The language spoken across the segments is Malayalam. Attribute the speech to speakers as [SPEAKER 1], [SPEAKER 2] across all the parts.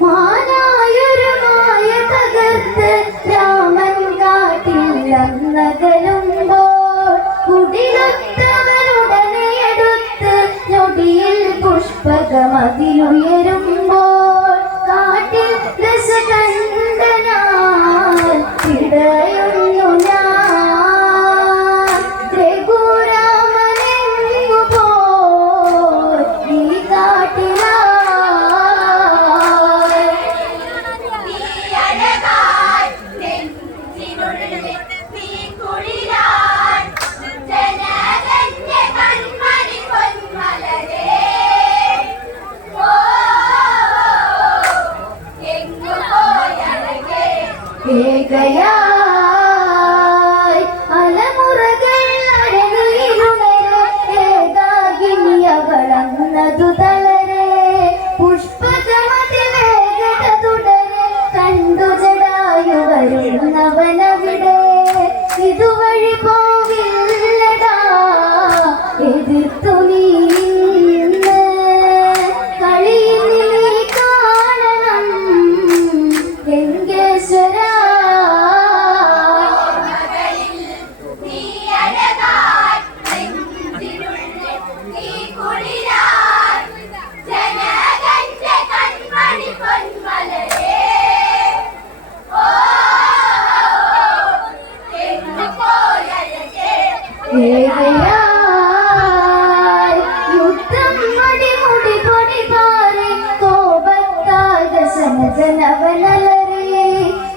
[SPEAKER 1] മാനായൊരു മായ തകർത്ത് രാമൻ കാട്ടിൽ അന്നകലുമ്പോൾ ഏകയായി അലമുറകൾ അഴകിലുണരെ ഏകാകിനി അവളന്നതു തളരെ. പുഷ്പകമതി വേഗത തുടരെ കണ്ടു ജടായു വരുന്നവനവിടെ. ഇതുവഴി പോവില്ലടാ. എതിർത്തു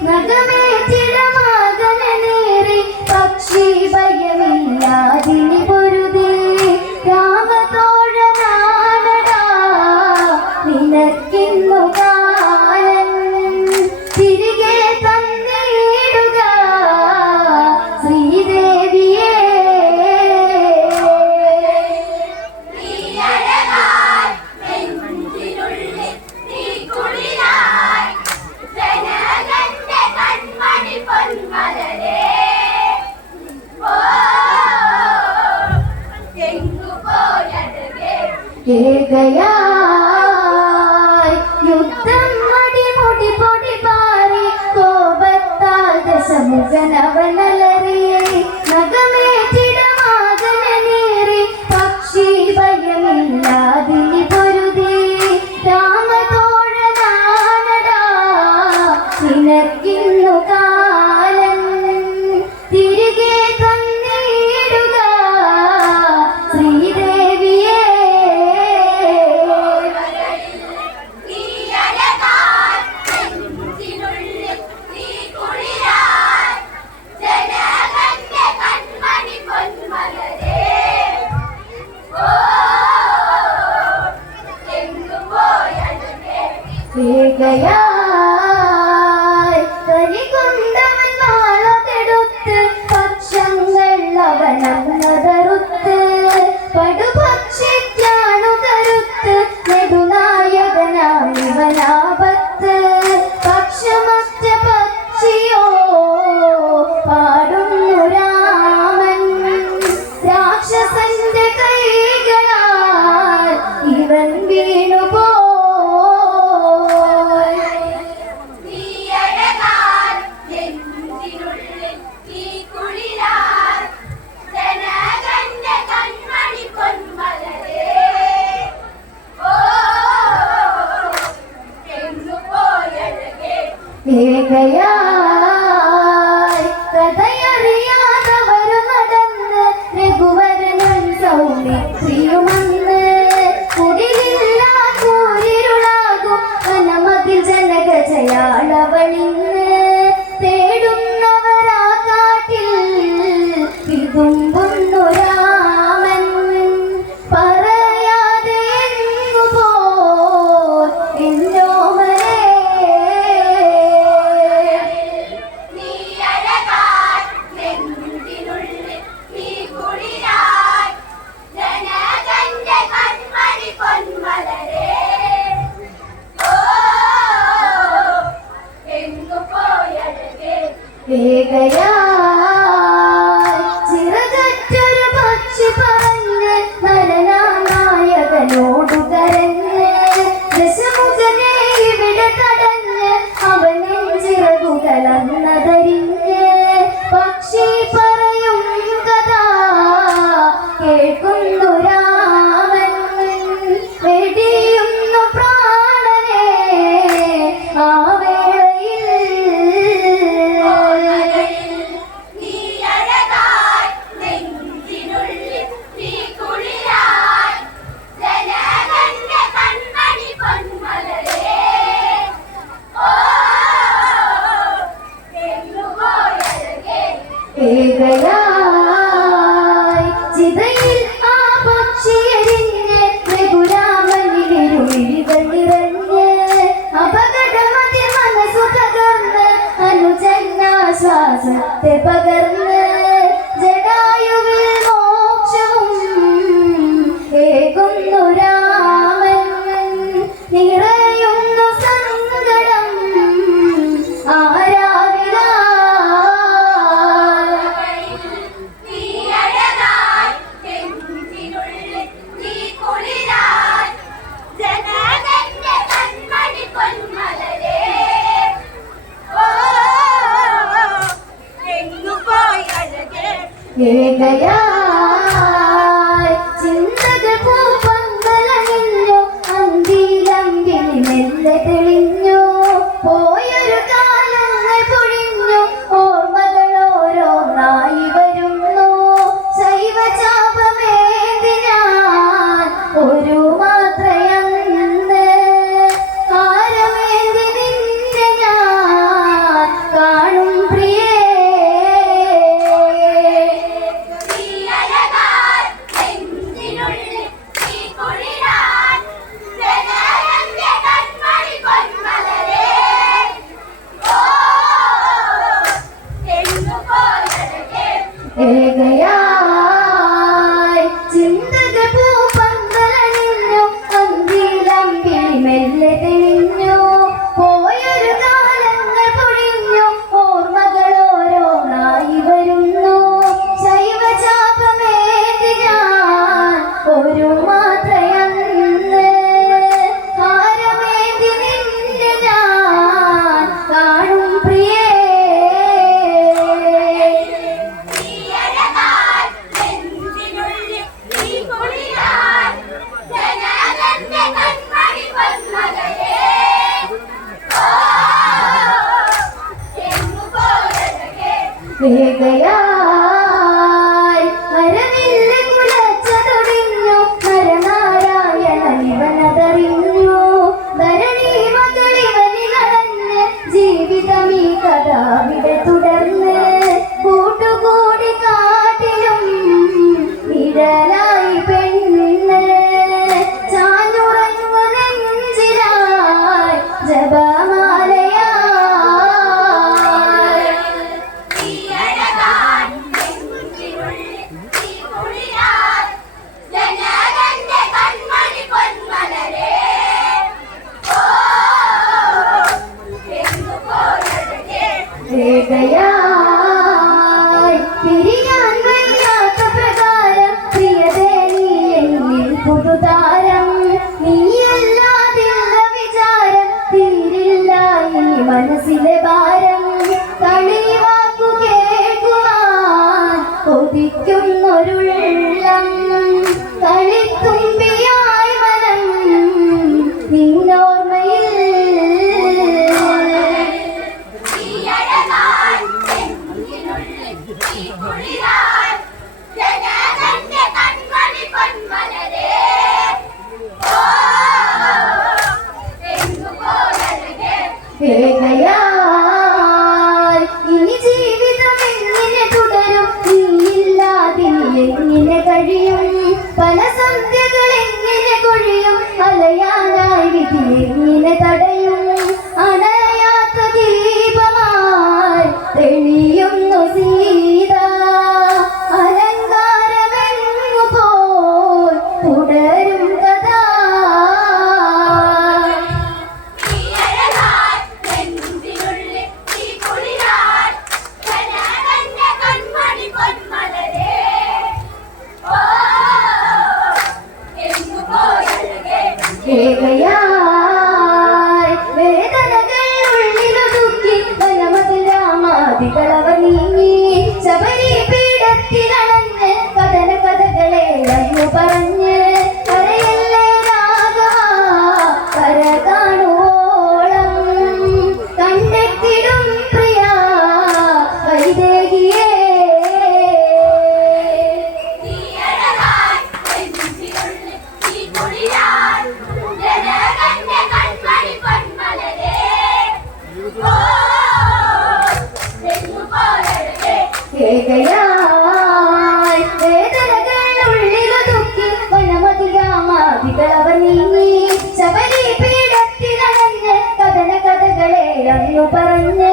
[SPEAKER 1] നഗമേ ചിരമാകനേറി പക്ഷി ഭയമില്ലാതിനി പൊരുതി. രാമതോഴനാണടാ നിനക്കിന്നു കാലൻ ഏകയായി യുദ്ധം മടിമുടി പൊടി പാറി കോപത്താൽ ദശമുഖനവനലറിയെ 그릴까요? പകർന്ന് ഏകയായി
[SPEAKER 2] അഴകേ
[SPEAKER 1] ഏകയായി അവർ നീങ്ങി ശബരി പീഠത്തിലണഞ്ഞ് കഥന കഥകളെ അന്നു പറഞ്ഞ്.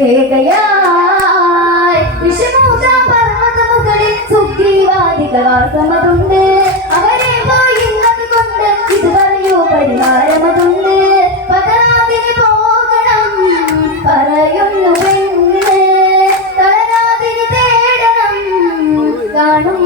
[SPEAKER 1] ഏകയായി വിഷമൂത പർവതമുകളിൽ സുഗ്രീവാദികവാസമതുണ്ട് അവരെ പോയിന്നത് കൊണ്ട് ഇത് പറയൂ പരിഹാരമതുണ്ട് പോകണം പറയുന്നു പെണ്ണ്. തളരാതിന് തേടണം കാണും